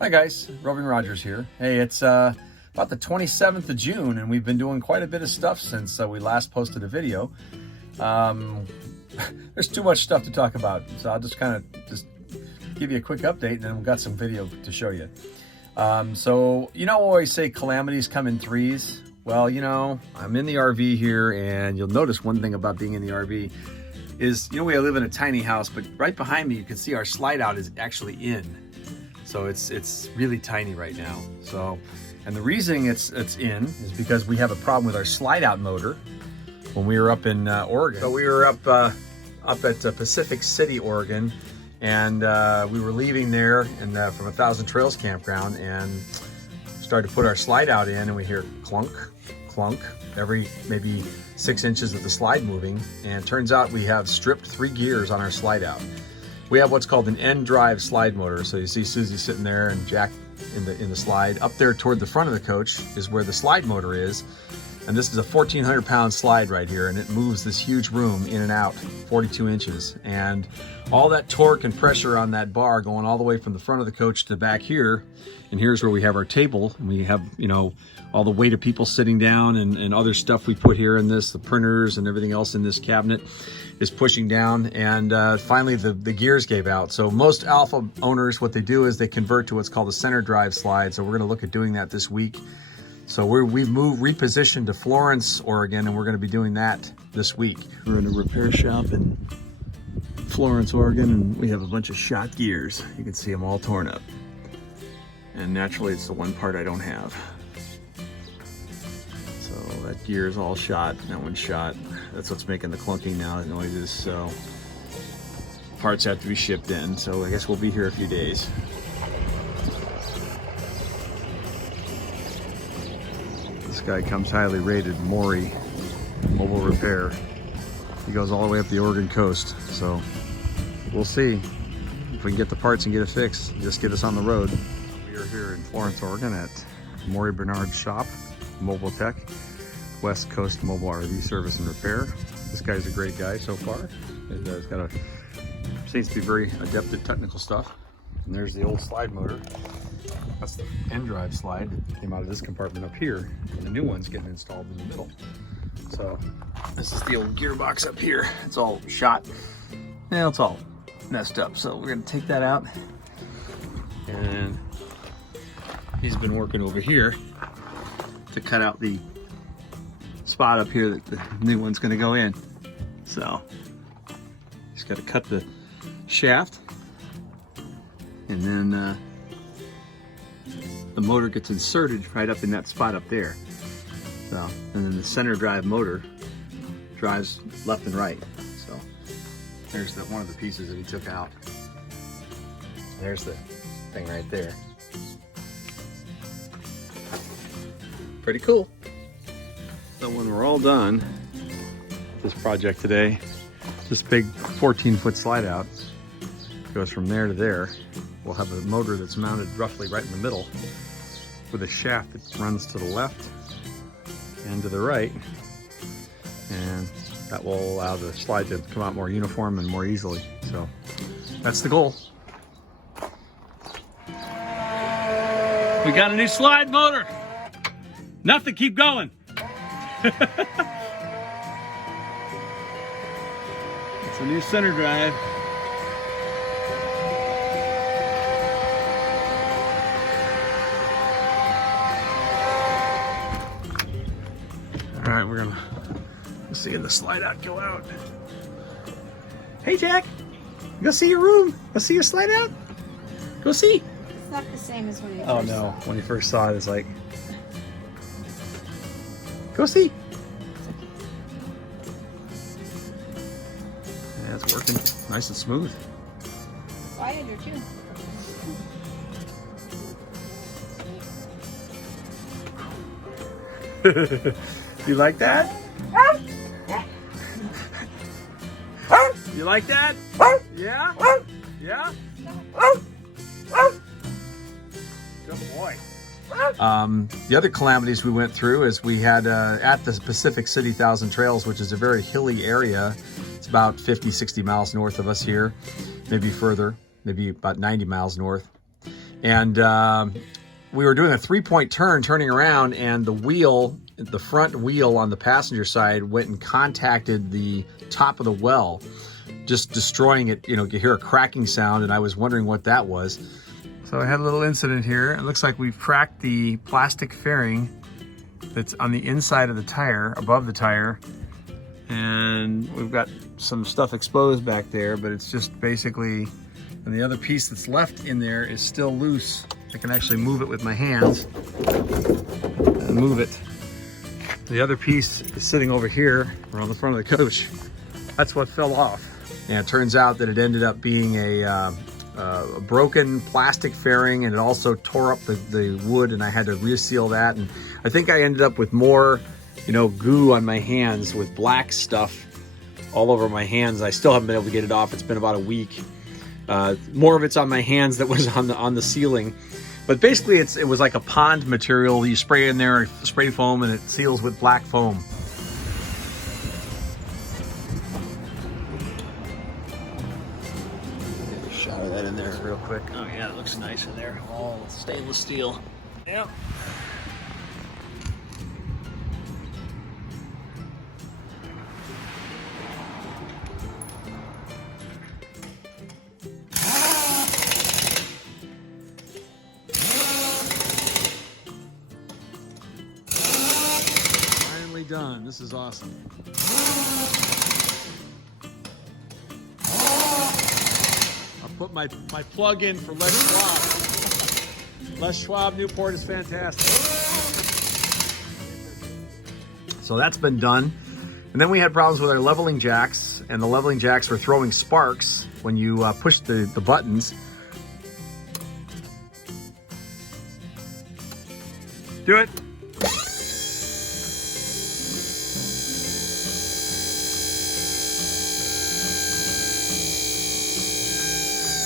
Hi guys, Roving Rogers here. Hey, it's about the 27th of June and we've been doing quite a bit of stuff since we last posted a video. There's too much stuff to talk about, so I'll just give you a quick update and then we've got some video to show you. So, you know, I always say calamities come in threes. Well, you know, I'm in the RV here and you'll notice one thing about being in the RV is, you know, we live in a tiny house, but right behind me you can see our slide out is actually in. So it's really tiny right now. So, and the reason it's in is because we have a problem with our SlideOut motor. When we were up in Oregon, so we were up at Pacific City, Oregon, and we were leaving there and from 1,000 Trails campground and started to put our slide out in, and we hear clunk, clunk every maybe 6 inches of the slide moving, and it turns out we have stripped 3 gears on our slide out. We have what's called an end drive slide motor. So you see Susie sitting there and Jack in the slide. Up there toward the front of the coach is where the slide motor is. And this is a 1,400 pound slide right here, and it moves this huge room in and out 42 inches. And all that torque and pressure on that bar going all the way from the front of the coach to back here. And here's where we have our table, and we have, you know, all the weight of people sitting down and other stuff we put here in this, the printers and everything else in this cabinet is pushing down. And finally the gears gave out. So most Alfa owners, what they do is they convert to what's called a center drive slide. So we're going to look at doing that this week. So we've repositioned to Florence, Oregon, and we're going to be doing that this week. We're in a repair shop in Florence, Oregon, and we have a bunch of shot gears. You can see them all torn up. And naturally, it's the one part I don't have. So that gear is all shot, that one's shot. That's what's making the clunking now, the noises. So parts have to be shipped in. So I guess we'll be here a few days. This guy comes highly rated, Maury, mobile repair. He goes all the way up the Oregon coast. So we'll see if we can get the parts and get it fixed. Just get us on the road. We are here in Florence, Oregon at Maury Bernard's shop, Mobile Tech, West Coast Mobile RV Service and Repair. This guy's a great guy so far. He's got seems to be very adept at technical stuff. And there's the old slide motor. That's the end drive slide that came out of this compartment up here, and the new one's getting installed in the middle. So this is the old gearbox up here. It's all shot. Yeah, it's all messed up. So we're gonna take that out. And he's been working over here to cut out the spot up here that the new one's gonna go in. So he's got to cut the shaft, and then the motor gets inserted right up in that spot up there. So, and then the center drive motor drives left and right. So there's one of the pieces that he took out. There's the thing right there. Pretty cool. So when we're all done with this project today, this big 14-foot slide out goes from there to there. We'll have a motor that's mounted roughly right in the middle with a shaft that runs to the left and to the right, and that will allow the slide to come out more uniform and more easily. So that's the goal. We got a new slide motor. Nothing, keep going. It's a new center drive. All right, we're gonna see the slide out go out. Hey Jack, go see your room. Go see your slide out. Go see. It's not the same as when you first saw it. When you first saw it, it's like, go see. Yeah, it's working nice and smooth. Quieter too. You like that? You like that? Yeah? Yeah? Good boy. The other calamities we went through is we had at the Pacific City 1,000 Trails, which is a very hilly area. It's about 50, 60 miles north of us here, maybe further, maybe about 90 miles north. And we were doing a 3-point turn, turning around, and the wheel, the front wheel on the passenger side, went and contacted the top of the well, just destroying it. You know, you hear a cracking sound, and I was wondering what that was. So I had a little incident here. It looks like we've cracked the plastic fairing that's on the inside of the tire, above the tire, and we've got some stuff exposed back there, but it's just basically, and the other piece that's left in there is still loose. I can actually move it with my hands and move it. The other piece is sitting over here around the front of the coach. That's what fell off. And it turns out that it ended up being a broken plastic fairing, and it also tore up the wood, and I had to reseal that. And I think I ended up with more, you know, goo on my hands, with black stuff all over my hands. I still haven't been able to get it off. It's been about a week. More of it's on my hands that was on the ceiling. But basically it was like a pond material. You spray in there, spray foam, and it seals with black foam. Shot of that in there real quick. Oh yeah, it looks nice in there. All stainless steel. Yeah. Finally done. This is awesome. Put my plug in for Les Schwab. Les Schwab Newport is fantastic. So that's been done. And then we had problems with our leveling jacks, and the leveling jacks were throwing sparks when you push the buttons. Do it.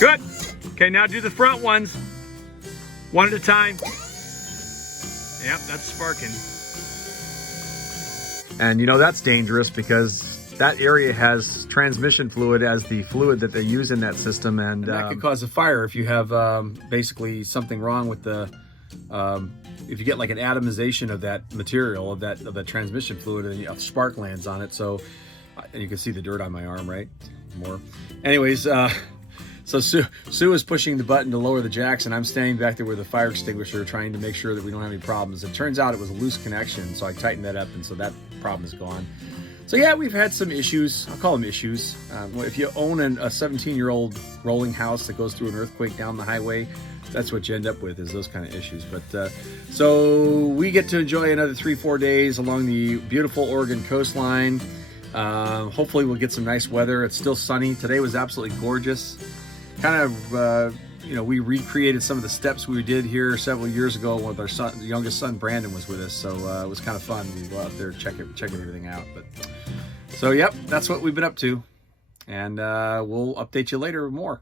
Good. Okay, now do the front ones. One at a time. Yep, that's sparking. And you know, that's dangerous because that area has transmission fluid as the fluid that they use in that system. And that could cause a fire if you have basically something wrong with the, if you get like an atomization of that material, of that transmission fluid, and a spark lands on it. So, and you can see the dirt on my arm, right? More. Anyways, so Sue is pushing the button to lower the jacks, and I'm standing back there with a fire extinguisher trying to make sure that we don't have any problems. It turns out it was a loose connection, so I tightened that up, and so that problem is gone. So yeah, we've had some issues. I'll call them issues. If you own a 17-year-old rolling house that goes through an earthquake down the highway, that's what you end up with, is those kind of issues. But so we get to enjoy another 3-4 days along the beautiful Oregon coastline. Hopefully we'll get some nice weather. It's still sunny. Today was absolutely gorgeous. Kind of, you know, we recreated some of the steps we did here several years ago with our son. The youngest son, Brandon, was with us, so it was kind of fun. We go out there checking everything out. But so, yep, that's what we've been up to, and we'll update you later with more.